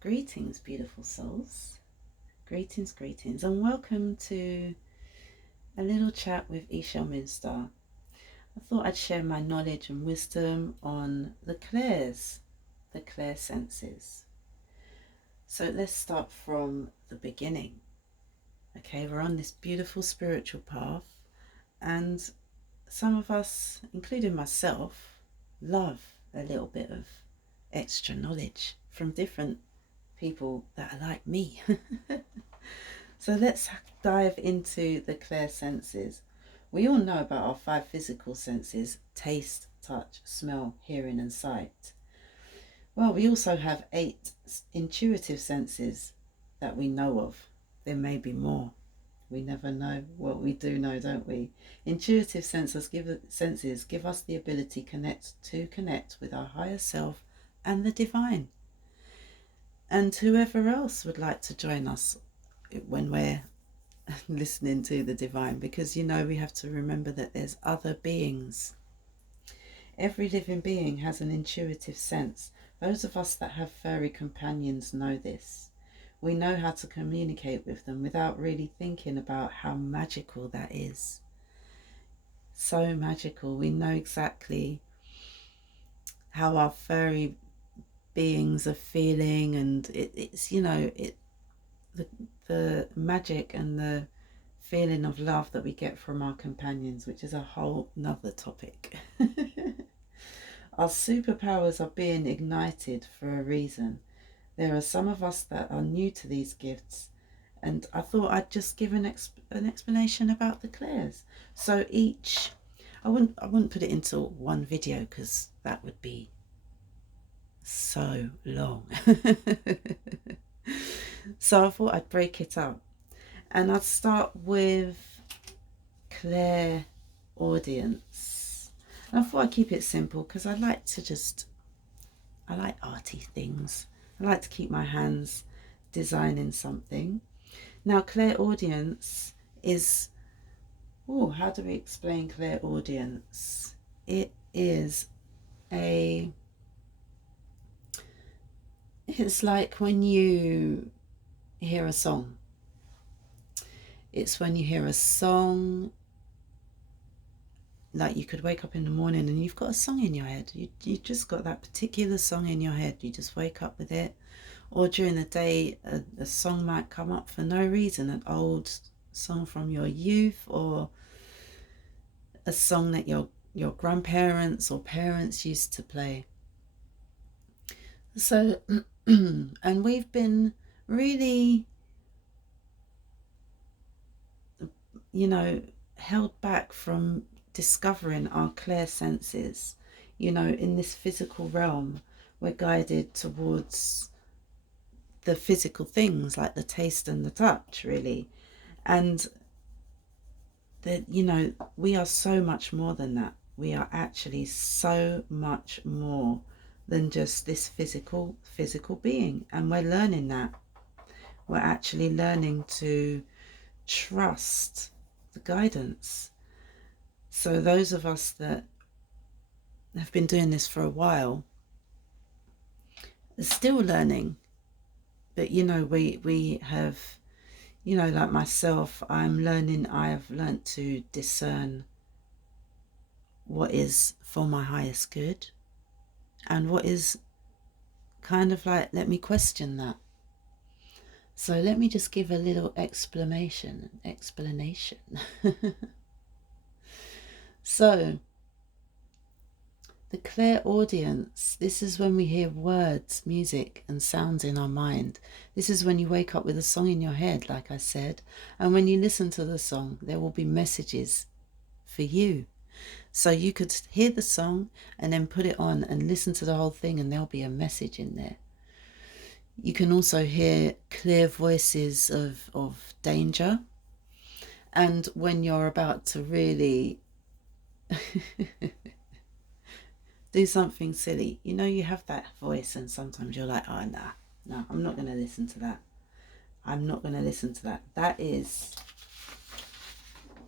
Greetings, beautiful souls. Greetings, greetings, and welcome to a little chat with Ixchel ShaleenaMoonStar. I thought I'd share my knowledge and wisdom on the clairs, the clair senses. So let's start from the beginning. Okay, we're on this beautiful spiritual path, and some of us, including myself, love a little bit of extra knowledge from different people that are like me. So let's dive into the clair senses. We all know about our 5 physical senses: taste, touch, smell, hearing and sight. Well, we also have 8 intuitive senses that we know of. There may be more. We never know. What we do know, don't we? Intuitive senses give us the ability to connect with our higher self and the divine. And whoever else would like to join us when we're listening to the divine, because we have to remember that there's other beings. Every living being has an intuitive sense. Those of us that have furry companions know this. We know how to communicate with them without really thinking about how magical that is. So magical. We know exactly how our furry beings are feeling, and it's the magic and the feeling of love that we get from our companions, which is a whole nother topic. Our superpowers are being ignited for a reason. There are some of us that are new to these gifts, and I thought I'd just give an explanation about the clairs. So I wouldn't put it into one video because that would be so long. So I thought I'd break it up, and I'd start with clairaudience. And I thought I'd keep it simple because I like arty things. I like to keep my hands designing something. Now, clairaudience is, how do we explain clairaudience? It's like when you hear a song. It's when you hear a song, like you could wake up in the morning and you've got a song in your head. You just got that particular song in your head. You just wake up with it. Or during the day, a song might come up for no reason, an old song from your youth, or a song that your grandparents or parents used to play. So, and we've been really, held back from discovering our clair senses. In this physical realm, we're guided towards the physical things like the taste and the touch, really. And that, we are so much more than that. We are actually so much more than just this physical being, and we're learning that. We're actually learning to trust the guidance. So those of us that have been doing this for a while are still learning, but we have, like myself, I have learned to discern what is for my highest good and what is kind of like, let me question that. So let me just give a little explanation. So the clairaudience, this is when we hear words, music and sounds in our mind. This is when you wake up with a song in your head, like I said, and when you listen to the song, there will be messages for you. So you could hear the song and then put it on and listen to the whole thing, and there'll be a message in there. You can also hear clear voices of danger. And when you're about to really do something silly, you have that voice, and sometimes you're like, oh, no, I'm not going to listen to that. I'm not going to listen to that. That is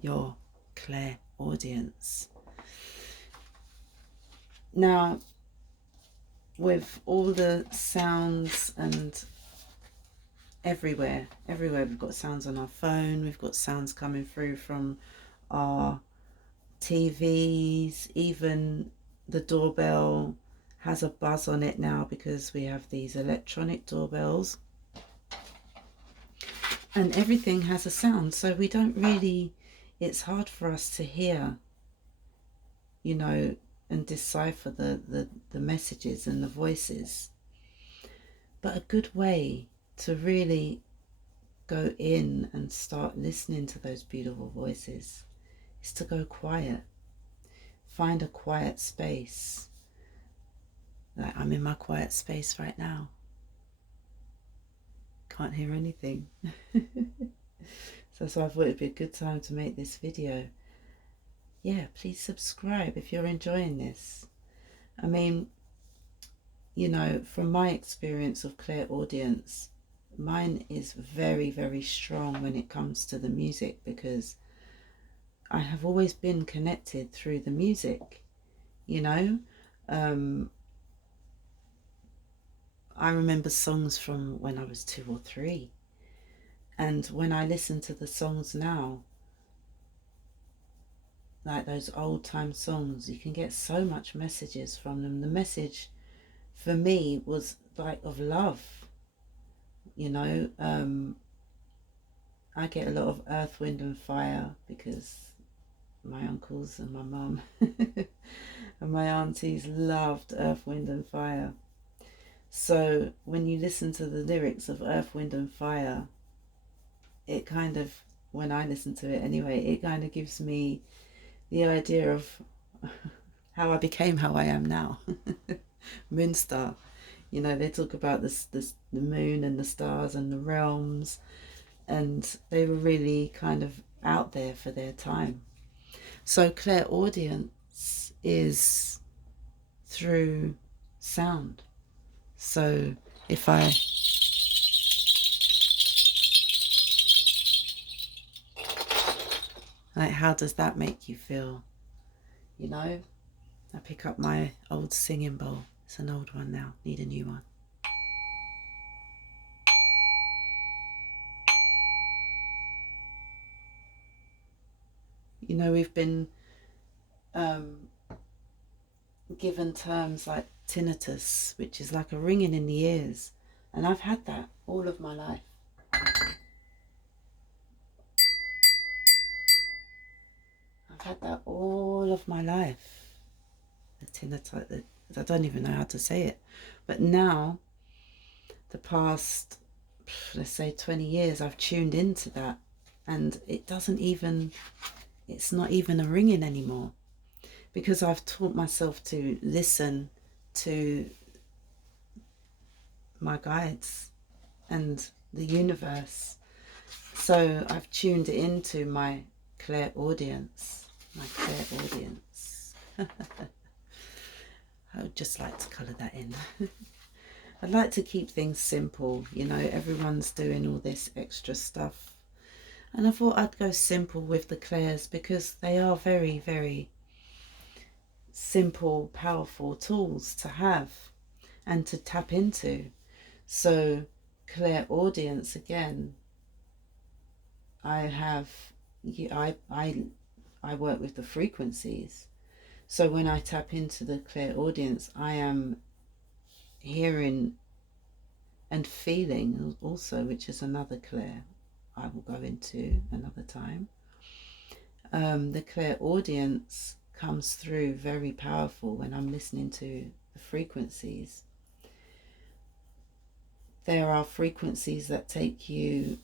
your clairaudience. Now, with all the sounds and everywhere. Everywhere we've got sounds on our phone, we've got sounds coming through from our TVs, even the doorbell has a buzz on it now because we have these electronic doorbells, and everything has a sound, so we don't really, it's hard for us to hear, you know, and decipher the messages and the voices. But a good way to really go in and start listening to those beautiful voices is to go quiet. Find a quiet space. Like I'm in my quiet space right now. Can't hear anything. So I thought it'd be a good time to make this video. Yeah, please subscribe if you're enjoying this. I mean, you know, from my experience of clairaudience, mine is very, very strong when it comes to the music, because I have always been connected through the music, you know. I remember songs from when I was 2 or 3, and when I listen to the songs now, like those old time songs, you can get so much messages from them. The message for me was like of love, you know. I get a lot of Earth, Wind and Fire because my uncles and my mum and my aunties loved Earth, Wind and Fire. So when you listen to the lyrics of Earth, Wind and Fire, it kind of, when I listen to it anyway, it kind of gives me the idea of how I became how I am now. Moonstar. You know, they talk about the moon and the stars and the realms, and they were really kind of out there for their time. So clairaudience is through sound. So if I like, how does that make you feel? You know, I pick up my old singing bowl. It's an old one now, need a new one. You know, we've been given terms like tinnitus, which is like a ringing in the ears, and I've had that all of my life. I've had that all of my life. The tinnitus, I don't even know how to say it, but now, the past, let's say 20 years, I've tuned into that, and it doesn't even, it's not even a ringing anymore, because I've taught myself to listen to my guides and the universe. So I've tuned into my clairaudience. I would just like to colour that in. I'd like to keep things simple, you know, everyone's doing all this extra stuff. And I thought I'd go simple with the clairs, because they are very, very simple, powerful tools to have and to tap into. So clairaudience, again, I work with the frequencies. So when I tap into the clairaudience, I am hearing and feeling also, which is another clair I will go into another time. The clairaudience comes through very powerful when I'm listening to the frequencies. There are frequencies that take you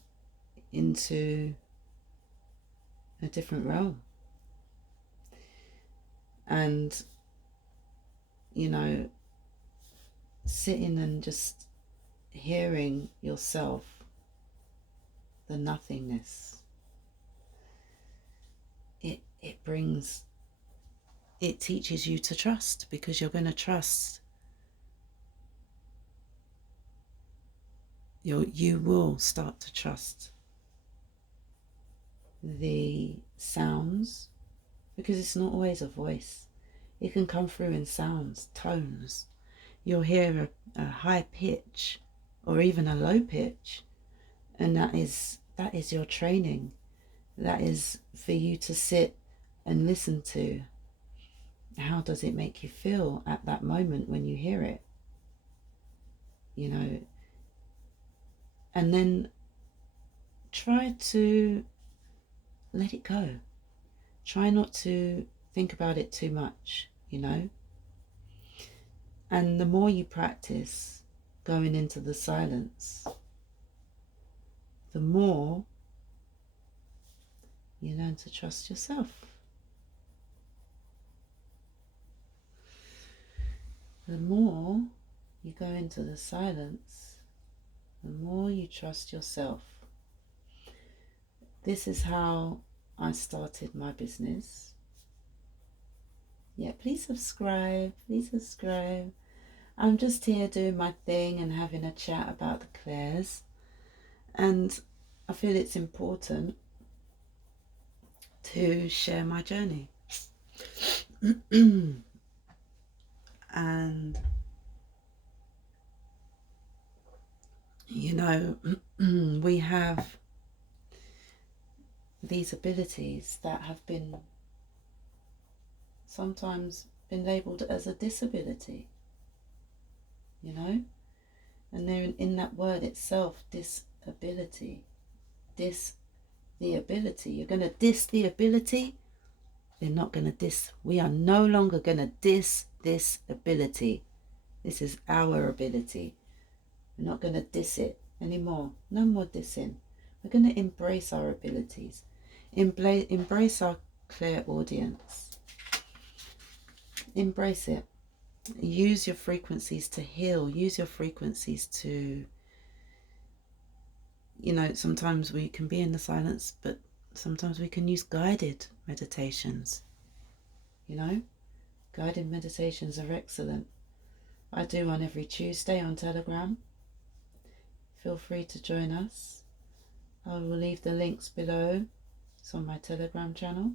into a different realm. And, you know, sitting and just hearing yourself, the nothingness, it brings, it teaches you to trust, because you're going to trust. You will start to trust the sounds, because it's not always a voice. It can come through in sounds, tones. You'll hear a high pitch or even a low pitch, And that is your training. That is for you to sit and listen to. How does it make you feel at that moment when you hear it? You know, and then try to let it go. Try not to think about it too much, you know. And the more you practice going into the silence, the more you learn to trust yourself. The more you go into the silence, the more you trust yourself. This is how I started my business. Yeah, please subscribe. Please subscribe. I'm just here doing my thing and having a chat about the clairs. And I feel it's important to share my journey. And, you know, we have these abilities that have been sometimes been labelled as a disability, you know, and they're in that word itself, disability. The ability. You're going to diss the ability. They're not going to diss. We are no longer going to diss this ability. This is our ability. We're not going to diss it anymore. No more dissing. We're going to embrace our abilities. Embrace our clairaudience. Embrace it. Use your frequencies to heal. Use your frequencies to, you know, sometimes we can be in the silence, but sometimes we can use guided meditations. You know, guided meditations are excellent. I do one every Tuesday on Telegram. Feel free to join us. I will leave the links below. It's on my Telegram channel.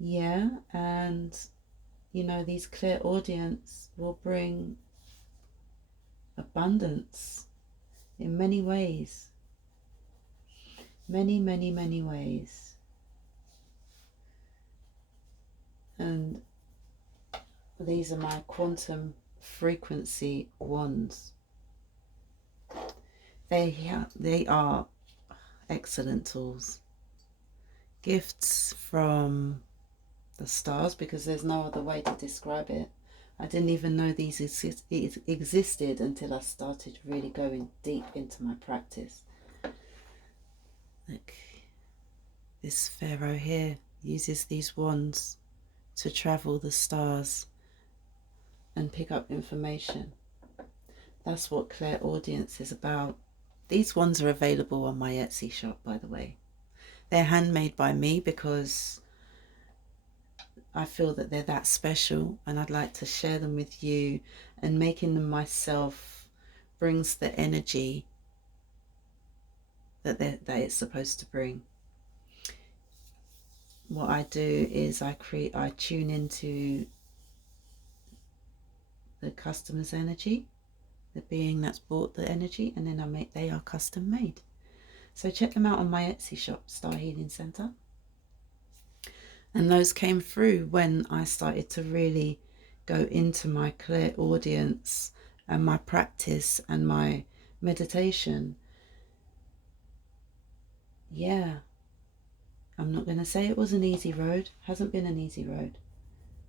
Yeah, and you know, these clairaudience will bring abundance in many ways. Many, many, many ways. And these are my quantum frequency wands. They are excellent tools. Gifts from the stars, because there's no other way to describe it. I didn't even know these existed until I started really going deep into my practice. Look, this pharaoh here uses these wands to travel the stars and pick up information. That's what clairaudience is about. These ones are available on my Etsy shop, by the way. They're handmade by me because I feel that they're that special, and I'd like to share them with you, and making them myself brings the energy that it's supposed to bring. What I do is I tune into the customer's energy, the being that's bought the energy, and then they are custom made. So check them out on my Etsy shop, Star Healing Center. And those came through when I started to really go into my clairaudience and my practice and my meditation. Yeah, I'm not going to say it was an easy road. Hasn't been an easy road.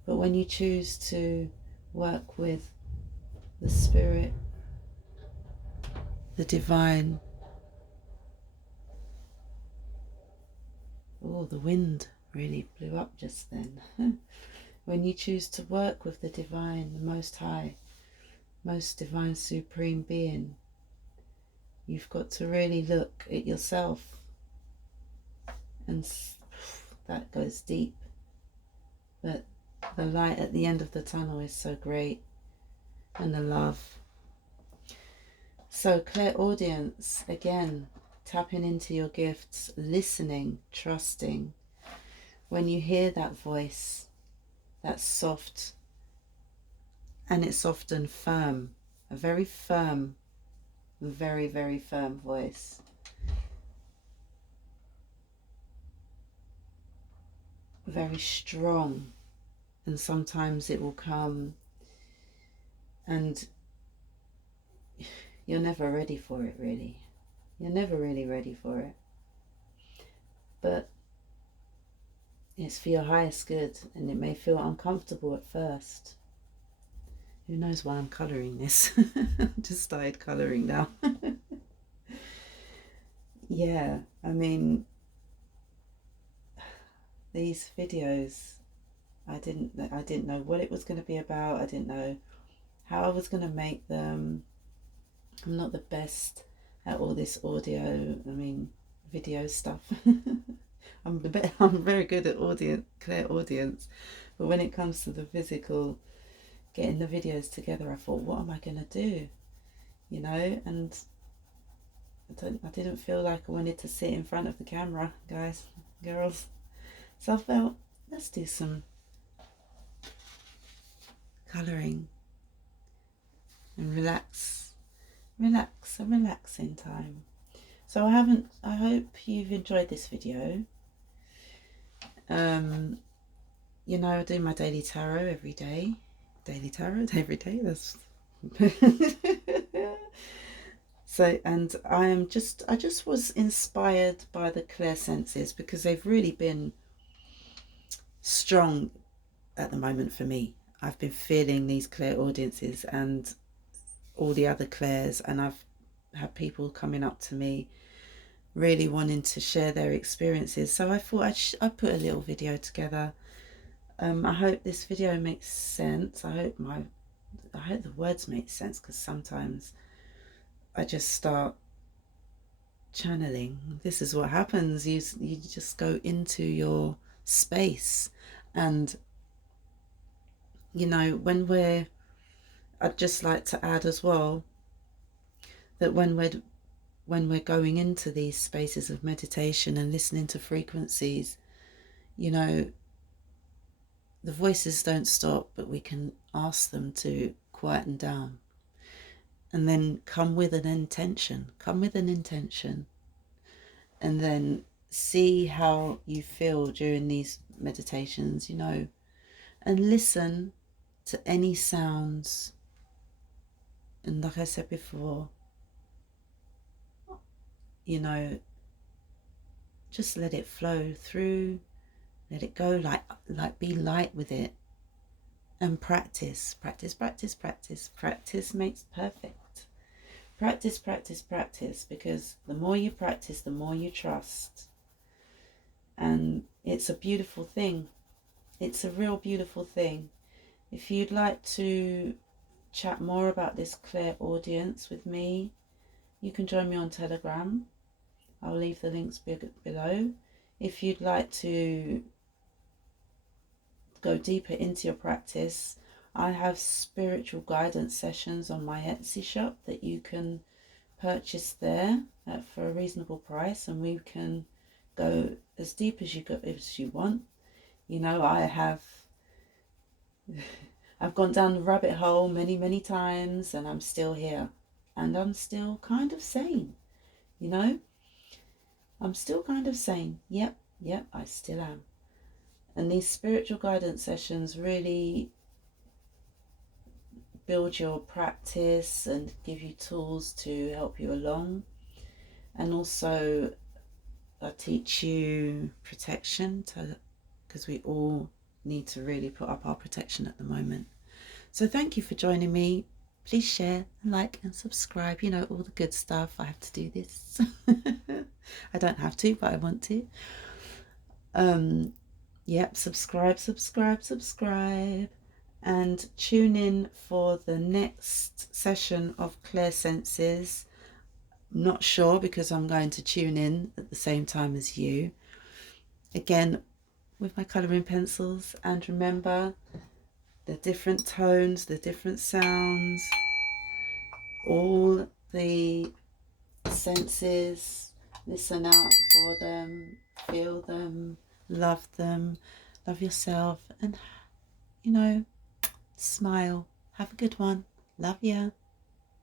But when you choose to work with the spirit, the divine, oh, the wind really blew up just then. When you choose to work with the divine, the most high, most divine supreme being, you've got to really look at yourself, and that goes deep. But the light at the end of the tunnel is so great, and the love. So clairaudience, again, tapping into your gifts, listening, trusting. When you hear that voice, that's soft, and it's often firm, a very firm very, very firm voice. Very strong. And sometimes it will come and you're never ready for it, really. You're never really ready for it. But it's for your highest good, and it may feel uncomfortable at first. Who knows why I'm colouring this? Just started colouring now. Yeah, I mean, these videos, I didn't know what it was going to be about. I didn't know how I was going to make them. I'm not the best at all this audio, video stuff. I'm very good at clear audience, but when it comes to the physical, getting the videos together, I thought, what am I going to do? You know, and I didn't feel like I wanted to sit in front of the camera, guys, girls. So I felt, let's do some colouring and a relaxing time. So I hope you've enjoyed this video. You know, I do my daily tarot every day. Daily tarot every day, that's so, and I just was inspired by the clear senses, because they've really been strong at the moment for me. I've been feeling these clear audiences and all the other clairs, and I've had people coming up to me really wanting to share their experiences. So I thought I'd put a little video together. I hope this video makes sense. I hope the words make sense, because sometimes I just start channeling. This is what happens. You just go into your space, and you know, I'd just like to add as well that when we're going into these spaces of meditation and listening to frequencies, you know, the voices don't stop, but we can ask them to quieten down, and then come with an intention, and then see how you feel during these meditations, you know, and listen to any sounds. And like I said before, you know, just let it flow through, let it go, like be light with it, and practice makes perfect. Practice, because the more you practice, the more you trust. And it's a beautiful thing. It's a real beautiful thing. If you'd like to chat more about this clear audience with me, you can join me on Telegram. I'll leave the links below. If you'd like to go deeper into your practice, I have spiritual guidance sessions on my Etsy shop that you can purchase there for a reasonable price, and we can go as deep as you want. You know, I've gone down the rabbit hole many times, and I'm still here, and I'm still kind of sane, you know. I'm still kind of sane. Yep, I still am. And these spiritual guidance sessions really build your practice and give you tools to help you along. And also I teach you protection, because we all need to really put up our protection at the moment. So thank you for joining me. Please share, like and subscribe. You know, all the good stuff. I have to do this. I don't have to, but I want to. Yep, subscribe, and tune in for the next session of Clear Senses. I'm not sure, because I'm going to tune in at the same time as you, again with my colouring pencils. And remember, the different tones, the different sounds, all the senses, listen out for them, feel them, love yourself, and you know, smile. Have a good one. Love ya.